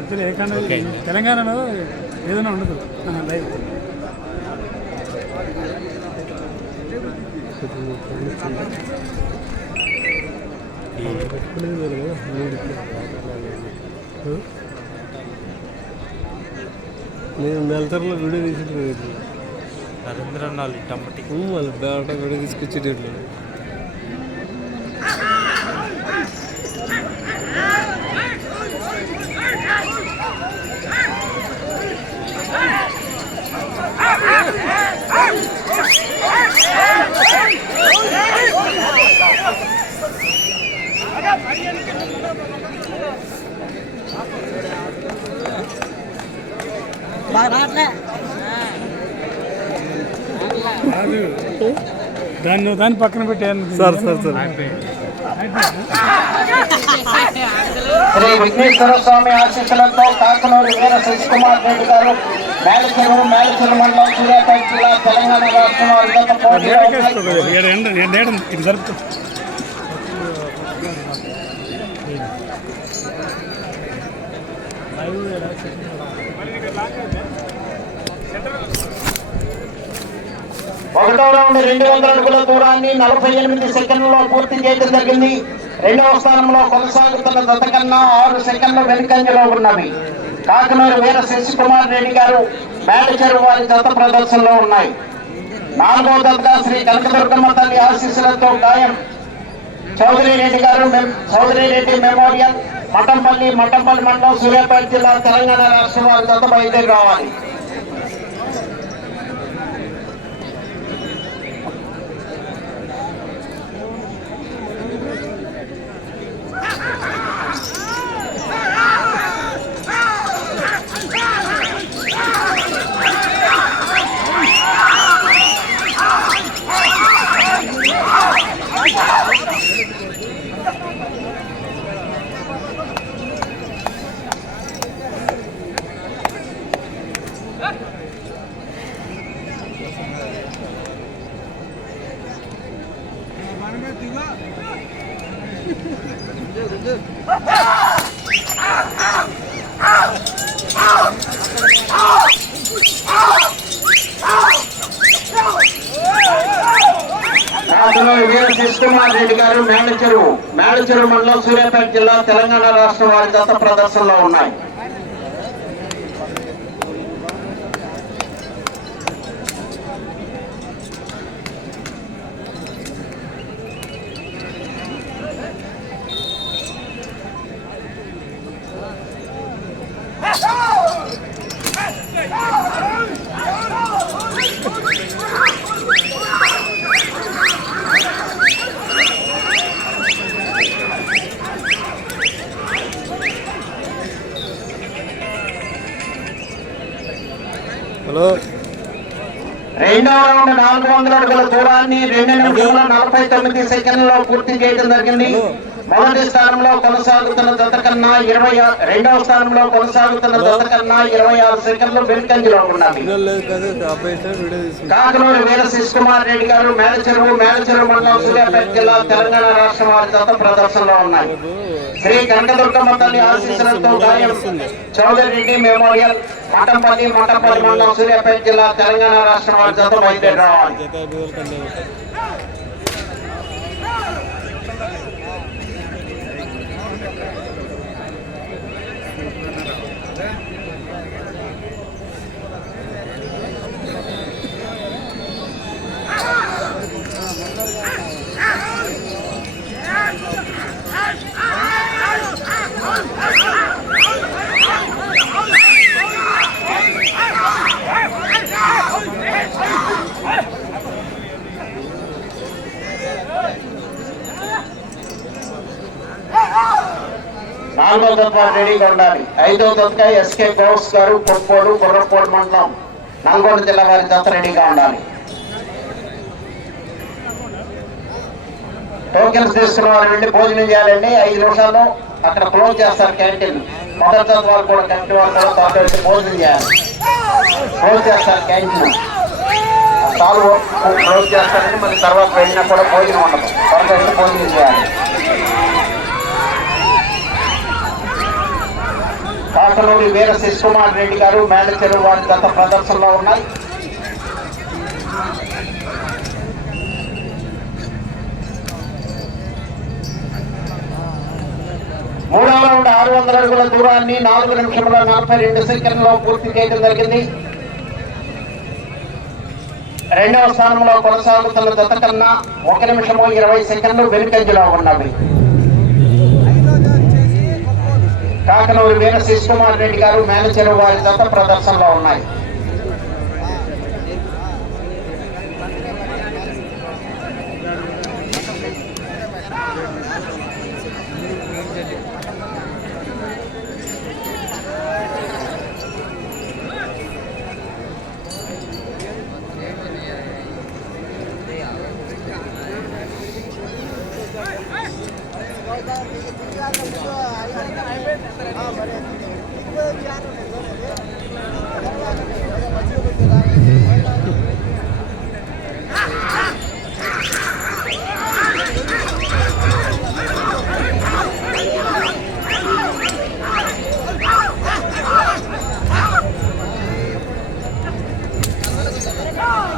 Actually ఏ కన్నా తెలంగాణలో ఏదైనా ఉండదు. లైవ్ నేను నెలతరలో వీడియో తీసుకుంటాను నరేంద్ర నాలి టమ్మటి. మళ్ళీ బేట వీడియో తీసుకొచ్చేటట్లు దాన్ని దాన్ని పక్కన పెట్టాను sir sir sir Shri Vighneshwara Swami ఆశీస్సులతో కాకనూరు వీర శశికుమార్ రెడ్డి గారు మేలచెరువు మేలచెరువు మండలం సూర్యాపేట జిల్లా తెలంగాణ రాష్ట్రం వారి గత పోటీలో ఉన్నాయి. ఏడు ఎండ ఎండ ఏడు ఇది జరుపుకో ఒకటో రౌండ్ రెండు వందల అడుగుల దూరాన్ని నలభై ఎనిమిది సెకండ్లలో పూర్తి చేయడం జరిగింది. రెండవ స్థానంలో కొనసాగుతున్న జత కన్నా ఆరు సెకండ్ల వెనుకంజలో ఉన్నవి. కాకినాడ వీర శశికుమార్ రెడ్డి గారు మేనేజర్ వారి జత ప్రదర్శనలో ఉన్నాయి. నాలుగో జతగా శ్రీ కనకదుర్గమ్మ తల్లి ఆశీస్సులతో గాయం. చౌదరి రెడ్డి గారు చౌదరి రెడ్డి మెమోరియల్ మఠంపల్లి మఠంపల్లి మండలం సూర్యాపేట జిల్లా తెలంగాణ రాష్ట్రం వారి జత బయలుదేరి రావాలి రాజులోని వీర శశికుమార్ రెడ్డి గారు మేడచెరువు మేడచెరువు మండలం సూర్యాపేట జిల్లా తెలంగాణ రాష్ట్రం వారి దత్త ప్రదర్శనలో ఉన్నాయి. హలో రెండవ రౌండ్ నాలుగు వందల అడుగుల దూరాన్ని రెండు నిమిషాల నలభై తొమ్మిది సెకండ్లలో పూర్తి చేయడం జరిగింది. మొదటి స్థానంలో కొనసాగుతున్న జత కన్నా ఇరవై రెండవ స్థానంలో కొనసాగుతున్న జత కన్నా ఇరవై ఆరు సెకండ్లు వెనుకంజలో తీసుకుంటాను కాకనూరు వీర శిశుకుమార్ రెడ్డి గారు మేడచెరువు మేడచెరువు మండలం సూర్యాపేట జిల్లా తెలంగాణ రాష్ట్రం వారి జత ప్రదర్శనలో ఉన్నాయి. శ్రీ కనకదుర్గమ్మ తల్లి ఆశీస్సులతో గాయం. చౌదరి రెడ్డి మెమోరియల్. మఠంపల్లి మఠంపల్లి మండలం సూర్యాపేట జిల్లా తెలంగాణ రాష్ట్రం వారి జత బయలుదేరి రావాలి రెడీగా ఉండాలి. ఐదో జతగా ఎస్కే గౌస్ గారు పొప్పోడు గుర్రపోడు మండలం నల్గొండ జిల్లా వారి దత్త రెడీగా ఉండాలి. టోకెన్స్ తీసుకున్న వారు వెళ్ళి భోజనం చేయాలండి. ఐదు నిమిషాల్లో అక్కడ క్లోజ్ చేస్తారు క్యాంటీన్. మొదటి జత వాళ్ళు కూడా క్యాంటీన్ వాళ్ళు కూడా త్వరగా భోజనం చేయాలి. క్లోజ్ చేస్తారు క్యాంటీన్. చాలు క్లోజ్ చేస్తారని మళ్ళీ తర్వాత వెళ్ళినా కూడా భోజనం ఉండదు. త్వరగా భోజనం చేయాలి. కాకనూరి వీర శివకుమార్ రెడ్డి గారు మేనేజర్ వారి గత ప్రదర్శనలో ఉన్నాయి. మూడవ రౌండ్ ఆరు వందల అడుగుల దూరాన్ని నాలుగు నిమిషముల నలభై రెండు సెకండ్లో పూర్తి చేయడం జరిగింది. రెండవ స్థానంలో కొనసాగుతున్న జత కన్నా ఒక నిమిషము ఇరవై సెకండ్లు వెనుకంజలో ఉన్నవి. కాకనూరు వీర శిశుకుమార్ రెడ్డి గారు మేనేజర్ వారి జత ప్రదర్శనలో ఉన్నాయి.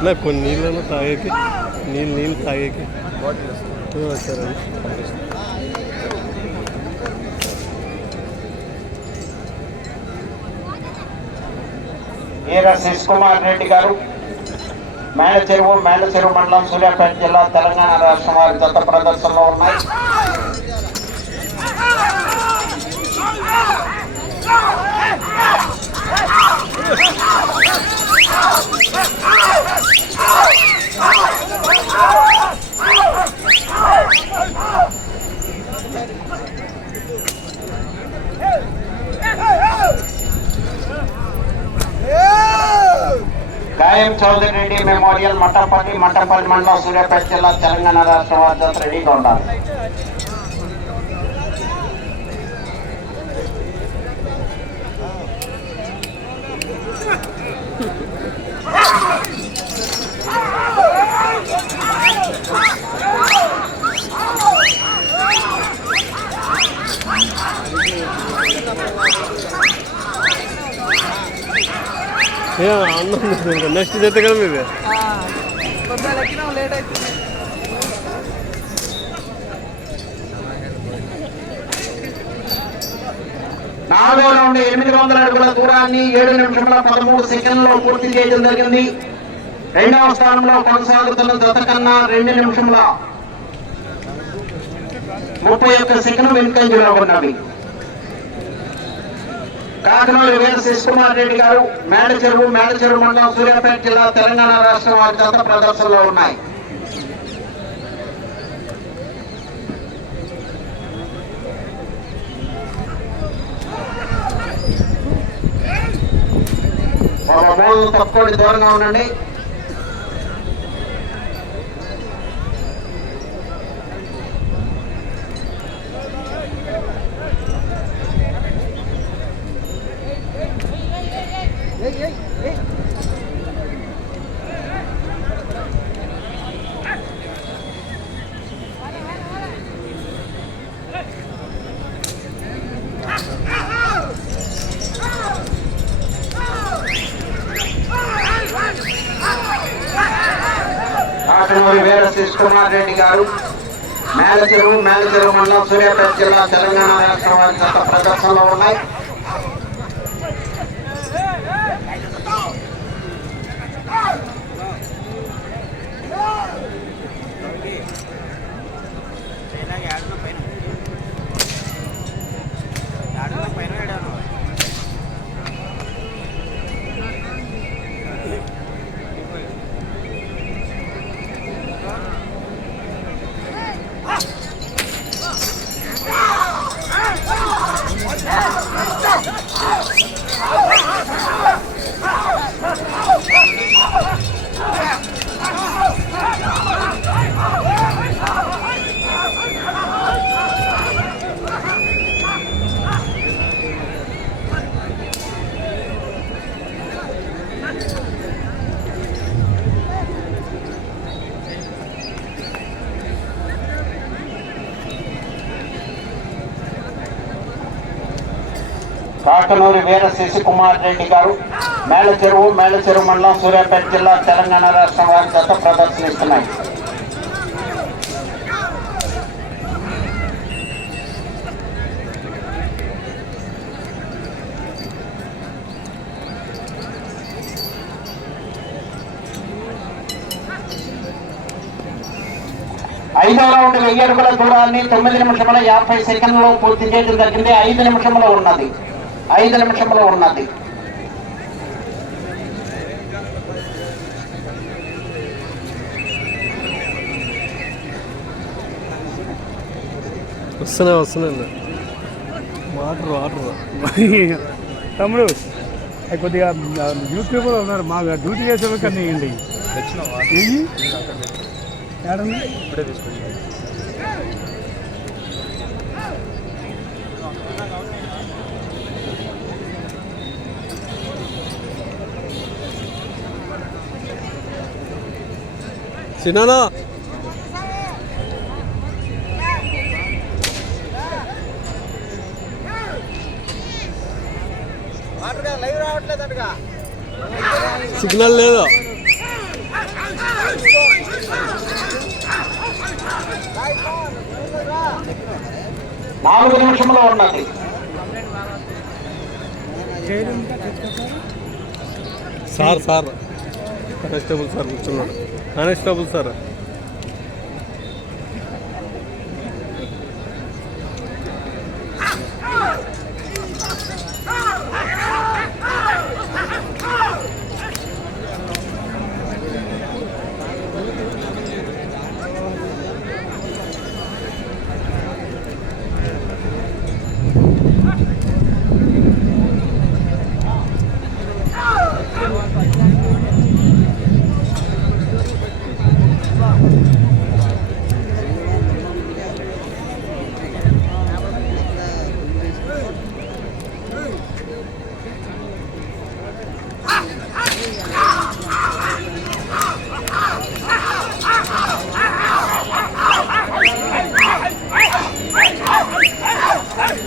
నా కొన్ని నీళ్ళను తాగేకి నీళ్ళు నీళ్ళు తాగేకి. సరే. సరే వీర శిశుకుమార్ రెడ్డి గారు మేడచెరువు మేడచెరువు మండలం సూర్యాపేట జిల్లా తెలంగాణ రాష్ట్రం వారి దత్త ప్రదర్శనలో ఉన్నాయి. గాయం చౌదరి రెడ్డి మెమోరియల్ మట్టపల్లి మట్టపల్లి మండలం సూర్యాపేట జిల్లా తెలంగాణ రాష్ట్ర వారి జత రెడీగా ఉండాలి ఏ, అన్నం నెక్స్ట్ జత కదా మీది నాలుగో రౌండ్ ఎనిమిది వందల అడుగుల దూరాన్ని ఏడు నిమిషముల పదమూడు సెకండ్లో పూర్తి చేయడం జరిగింది. రెండవ స్థానంలో కొనసాగుతున్న జత కన్నా రెండు నిమిషముల ముప్పై ఒక్క సెకండ్ వెనుకంజలో ఉన్నవి. కాకినాడ వేద శిశుకుమార్ రెడ్డి గారు మేడచెరువు మేడచెరువు మండలం సూర్యాపేట జిల్లా తెలంగాణ రాష్ట్రం వారి చేత ప్రదర్శనలో ఉన్నాయి. ఒక మూడు దూరంగా ఉండండి. వేల వీర కుమార్ రెడ్డి గారు. మేల చెరువు మేల చెరువు మండలం సూర్యాపేట జిల్లా తెలంగాణ రాష్ట్రం వారి ప్రదర్శనలో ఉన్నాయి. కాకనూరి వీర శశికుమార్ రెడ్డి గారు మేళ చెరువు మేళ చెరువు మండలం సూర్యాపేట జిల్లా తెలంగాణ రాష్ట్రం వారి చేత ప్రదర్శనిస్తున్నాయి. ఐదో రౌండ్ వెయ్యి అడుగుల దూరాన్ని తొమ్మిది నిమిషముల యాభై సెకండ్లో పూర్తి చేయడం జరిగింది. ఐదు నిమిషంలో ఉన్నది. ఐదు నిమిషంలో ఉన్నది. వస్తున్నాయి వస్తున్నాయి వాటర్ వాటర్ తమ్ముడు కొద్దిగా యూట్యూబ్లో ఉన్నారు. మా డ్యూటీ చేసే కన్నా ఇవ్వండి. ఇవి ఏడన్నా? చిన్నానా సిగ్నల్ లేదా? నాలుగు నిమిషంలో ఉన్నది సార్ సార్. కానిస్టేబుల్ సార్ కూర్చున్నాడు. కానిస్టేబుల్ సార్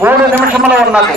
మూడు నిమిషంలో ఉన్నది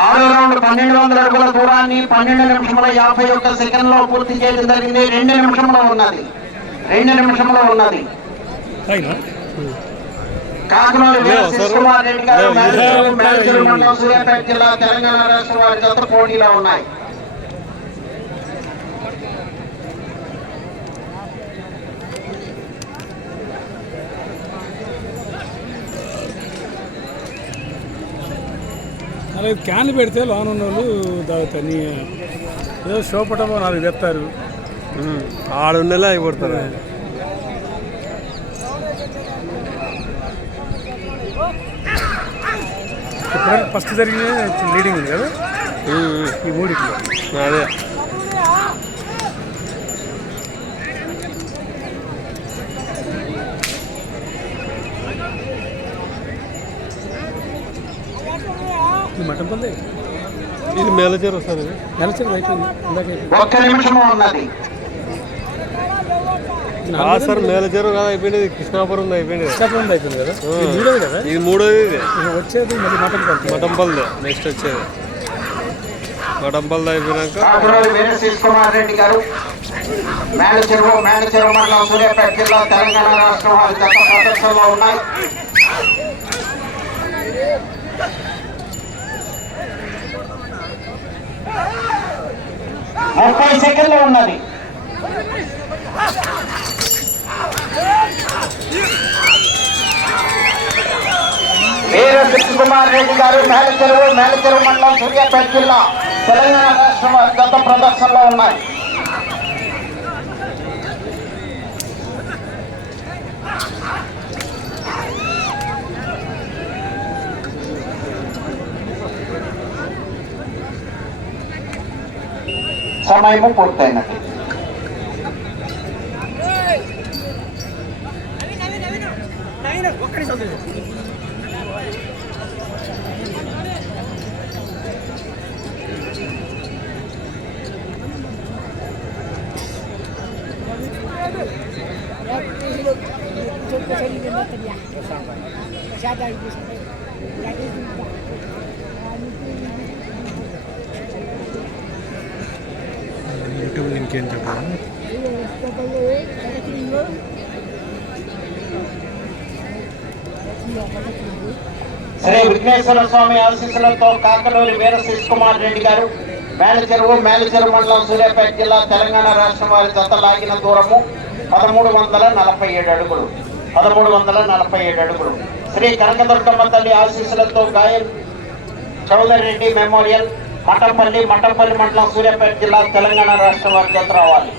ఆరో రౌండ్ పన్నెండు వందల అడుగుల దూరాన్ని పన్నెండు నిమిషముల యాభై ఒక్క సెకండ్లో పూర్తి చేయడం జరిగింది. రెండు నిమిషంలో ఉన్నది. రెండు నిమిషంలో ఉన్నది. కాకినాడ సూర్యాపేట జిల్లా తెలంగాణ రాష్ట్రం వారి జత పోటీలో ఉన్నాయి. అలాగే క్యాన్లు పెడితే లోన్ ఉన్న వాళ్ళు తాగుతారు ఏదో షోపటమో నాలుగు తెస్తారు ఆడున్నలే అయిపోతారు. ఇప్పుడు ఫస్ట్ జరిగిన లీడింగ్ ఉంది కదా? ఈ మూడికి అదే. అయిపోయింది. ఇందాక అయిపోయింది. ఒక్క నిమిషము ఉన్నది. ఆ సార్ మేలచేరు కాదు అయిపోయింది. కృష్ణాపురం ఉంది అయిపోయింది. ఉంది అయిపోయింది కదా? ఇది మూడోది కదా? ఇది మూడోది ఇది. వచ్చేది మళ్ళీ మటన్ పల్లె మటంపల్లి. నెక్స్ట్ వచ్చేది. మటంపల్లి అయిపోయినాక రెడ్డి గారు. మేడ చెరువు మండలం సూర్యాపేట జిల్లా తెలంగాణ రాష్ట్రం వారి జత ప్రదర్శనలో ఉన్నాయి. ముప్పై సెకండ్లు ఉన్నది. వీర కృష్ణకుమార్ రెడ్డి గారు మేలచెరువు మేలచెరువు మండలం సూర్యాపేట జిల్లా తెలంగాణ రాష్ట్రం గత ప్రదర్శనలో ఉన్నాయి. సమయము పూర్తయినది. ఒక్కడి చదువు. ఏం శ్రీ విఘ్నేశ్వర స్వామి ఆశీస్సులతో కాకలూరి వీర కుమార్ రెడ్డి గారు మేలచెరువు మేలచెరువు మండలం సూర్యాపేట జిల్లా తెలంగాణ రాష్ట్రం వారి జత లాగిన దూరము పదమూడు వందల నలభై ఏడు అడుగులు. పదమూడు వందల నలభై ఏడు అడుగులు. శ్రీ కనకదుర్గమ్మ తల్లి ఆశీస్సులతో గాయన్ చౌదరి రెడ్డి మెమోరియల్ మఠంపల్లి మఠంపల్లి మండలం సూర్యాపేట జిల్లా తెలంగాణ రాష్ట్రం వారి జత రావాలి.